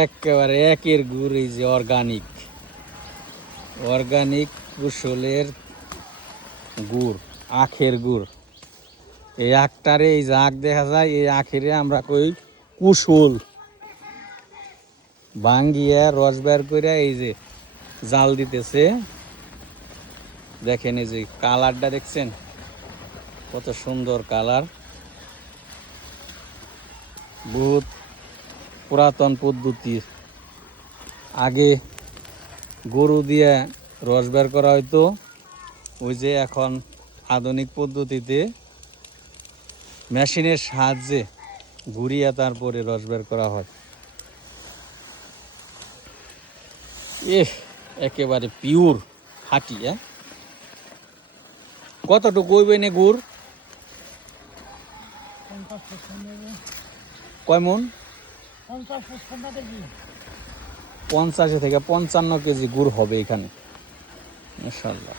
একেবারে একের গুড়, এই যে অর্গানিক অর্গানিক কুশলের গুড়, আখের গুড়। এই আখটারে, এই যে আখ দেখা যায়, এই আখেরে আমরা কই কুশল। ভাঙ্গিয়া রস বের করে এই যে জাল দিতেছে। দেখেন এই যে কালারটা দেখছেন, কত সুন্দর কালার। বহুত পুরাতন পদ্ধতি। আগে গরু দিয়ে রস বের করা হইতো, ওই যে এখন আধুনিক পদ্ধতিতে মেশিনের সাহায্যে ঘুরিয়ে তারপরে রস বের করা হয়। একেবারে পিওর হাঁটি। কতটুকু হইবে না গুড়? কয় মন? 50 থেকে 55 কেজি গুড় হবে এখানে, মাশাআল্লাহ।